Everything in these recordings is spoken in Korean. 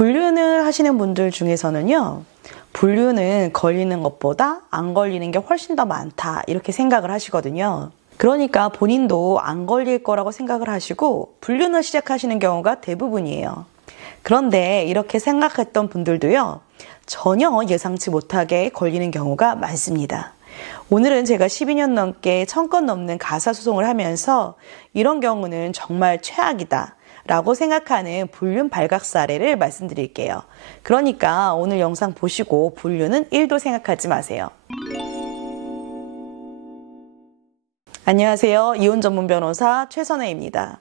불륜을 하시는 분들 중에서는요, 불륜은 걸리는 것보다 안 걸리는 게 훨씬 더 많다, 이렇게 생각을 하시거든요. 그러니까 본인도 안 걸릴 거라고 생각을 하시고 불륜을 시작하시는 경우가 대부분이에요. 그런데 이렇게 생각했던 분들도요, 전혀 예상치 못하게 걸리는 경우가 많습니다. 오늘은 제가 12년 넘게 1000건 넘는 가사소송을 하면서 이런 경우는 정말 최악이다 라고 생각하는 불륜 발각 사례를 말씀드릴게요. 그러니까 오늘 영상 보시고 불륜은 1도 생각하지 마세요. 안녕하세요. 이혼 전문 변호사 최선혜입니다.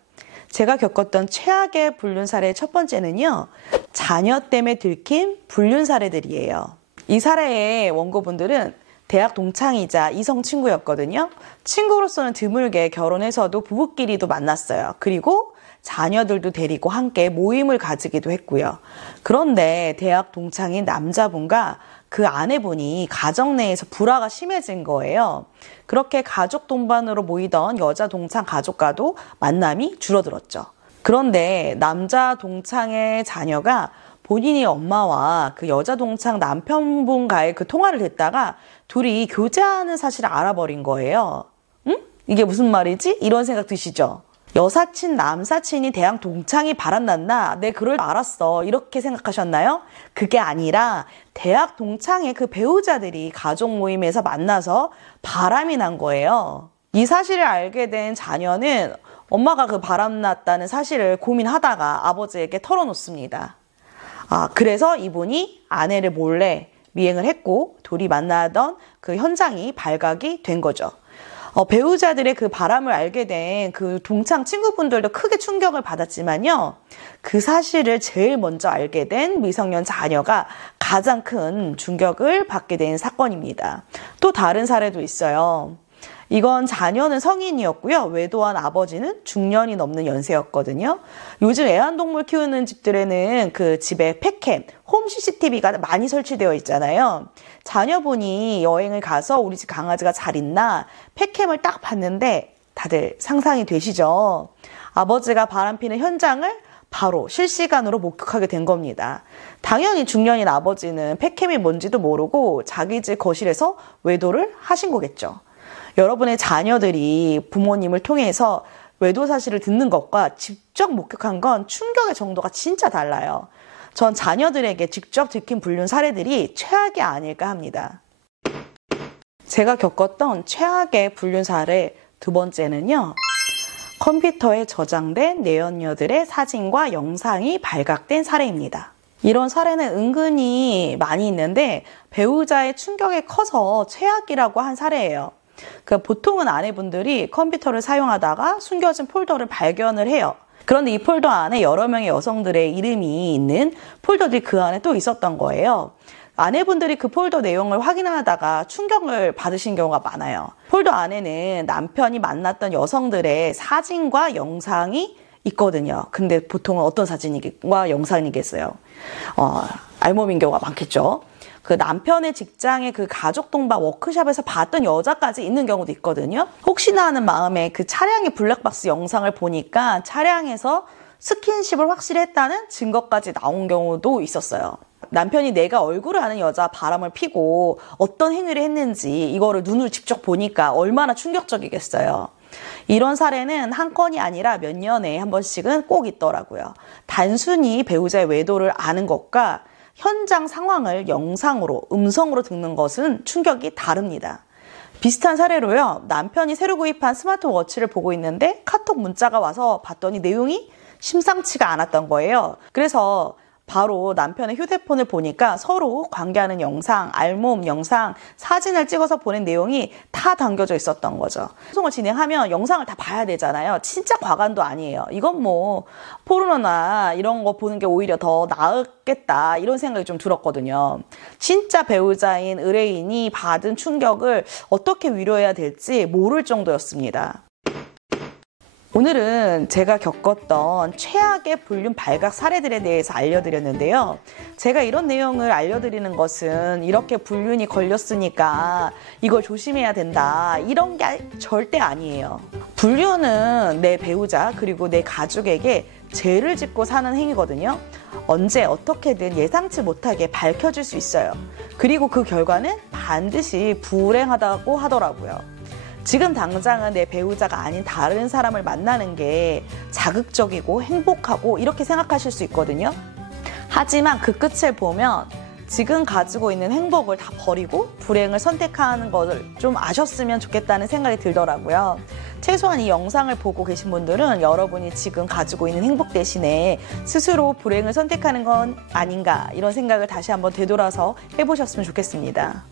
제가 겪었던 최악의 불륜 사례 첫 번째는요, 자녀 때문에 들킨 불륜 사례들이에요. 이 사례의 원고분들은 대학 동창이자 이성 친구였거든요. 친구로서는 드물게 결혼해서도 부부끼리도 만났어요. 그리고 자녀들도 데리고 함께 모임을 가지기도 했고요. 그런데 대학 동창인 남자분과 그 아내분이 가정 내에서 불화가 심해진 거예요. 그렇게 가족 동반으로 모이던 여자 동창 가족과도 만남이 줄어들었죠. 그런데 남자 동창의 자녀가 본인이 엄마와 그 여자 동창 남편분과의 그 통화를 듣다가 둘이 교제하는 사실을 알아버린 거예요. 응? 이게 무슨 말이지? 이런 생각 드시죠? 여사친, 남사친이 대학 동창이 바람났나? 네, 그럴 줄 알았어. 이렇게 생각하셨나요? 그게 아니라 대학 동창의 그 배우자들이 가족 모임에서 만나서 바람이 난 거예요. 이 사실을 알게 된 자녀는 엄마가 그 바람났다는 사실을 고민하다가 아버지에게 털어놓습니다. 그래서 이분이 아내를 몰래 미행을 했고 둘이 만나던 그 현장이 발각이 된 거죠. 배우자들의 그 바람을 알게 된 그 동창 친구분들도 크게 충격을 받았지만요, 그 사실을 제일 먼저 알게 된 미성년 자녀가 가장 큰 충격을 받게 된 사건입니다. 또 다른 사례도 있어요. 이건 자녀는 성인이었고요. 외도한 아버지는 중년이 넘는 연세였거든요. 요즘 애완동물 키우는 집들에는 그 집에 펫캠, 홈 CCTV가 많이 설치되어 있잖아요. 자녀분이 여행을 가서 우리 집 강아지가 잘 있나 펫캠을 딱 봤는데 다들 상상이 되시죠? 아버지가 바람피는 현장을 바로 실시간으로 목격하게 된 겁니다. 당연히 중년인 아버지는 펫캠이 뭔지도 모르고 자기 집 거실에서 외도를 하신 거겠죠. 여러분의 자녀들이 부모님을 통해서 외도 사실을 듣는 것과 직접 목격한 건 충격의 정도가 진짜 달라요. 전 자녀들에게 직접 들킨 불륜 사례들이 최악이 아닐까 합니다. 제가 겪었던 최악의 불륜 사례 두 번째는요, 컴퓨터에 저장된 내연녀들의 사진과 영상이 발각된 사례입니다. 이런 사례는 은근히 많이 있는데 배우자의 충격이 커서 최악이라고 한 사례예요. 보통은 아내분들이 컴퓨터를 사용하다가 숨겨진 폴더를 발견을 해요. 그런데 이 폴더 안에 여러 명의 여성들의 이름이 있는 폴더들이 그 안에 또 있었던 거예요. 아내분들이 그 폴더 내용을 확인하다가 충격을 받으신 경우가 많아요. 폴더 안에는 남편이 만났던 여성들의 사진과 영상이 있거든요. 근데 보통은 어떤 사진과 영상이겠어요? 알몸인 경우가 많겠죠. 그 남편의 직장의 그 가족 동반 워크숍에서 봤던 여자까지 있는 경우도 있거든요. 혹시나 하는 마음에 그 차량의 블랙박스 영상을 보니까 차량에서 스킨십을 확실히 했다는 증거까지 나온 경우도 있었어요. 남편이 내가 얼굴을 아는 여자 바람을 피고 어떤 행위를 했는지 이거를 눈으로 직접 보니까 얼마나 충격적이겠어요. 이런 사례는 한 건이 아니라 몇 년에 한 번씩은 꼭 있더라고요. 단순히 배우자의 외도를 아는 것과 현장 상황을 영상으로, 음성으로 듣는 것은 충격이 다릅니다. 비슷한 사례로요, 남편이 새로 구입한 스마트워치를 보고 있는데 카톡 문자가 와서 봤더니 내용이 심상치가 않았던 거예요. 그래서 바로 남편의 휴대폰을 보니까 서로 관계하는 영상, 알몸 영상, 사진을 찍어서 보낸 내용이 다 담겨져 있었던 거죠. 소송을 진행하면 영상을 다 봐야 되잖아요. 진짜 과간도 아니에요. 이건 뭐 포르노나 이런 거 보는 게 오히려 더 나았겠다 이런 생각이 좀 들었거든요. 진짜 배우자인 의뢰인이 받은 충격을 어떻게 위로해야 될지 모를 정도였습니다. 오늘은 제가 겪었던 최악의 불륜 발각 사례들에 대해서 알려드렸는데요. 제가 이런 내용을 알려드리는 것은 이렇게 불륜이 걸렸으니까 이걸 조심해야 된다, 이런 게 절대 아니에요. 불륜은 내 배우자 그리고 내 가족에게 죄를 짓고 사는 행위거든요. 언제 어떻게든 예상치 못하게 밝혀질 수 있어요. 그리고 그 결과는 반드시 불행하다고 하더라고요. 지금 당장은 내 배우자가 아닌 다른 사람을 만나는 게 자극적이고 행복하고 이렇게 생각하실 수 있거든요. 하지만 그 끝을 보면 지금 가지고 있는 행복을 다 버리고 불행을 선택하는 것을 좀 아셨으면 좋겠다는 생각이 들더라고요. 최소한 이 영상을 보고 계신 분들은 여러분이 지금 가지고 있는 행복 대신에 스스로 불행을 선택하는 건 아닌가, 이런 생각을 다시 한번 되돌아서 해보셨으면 좋겠습니다.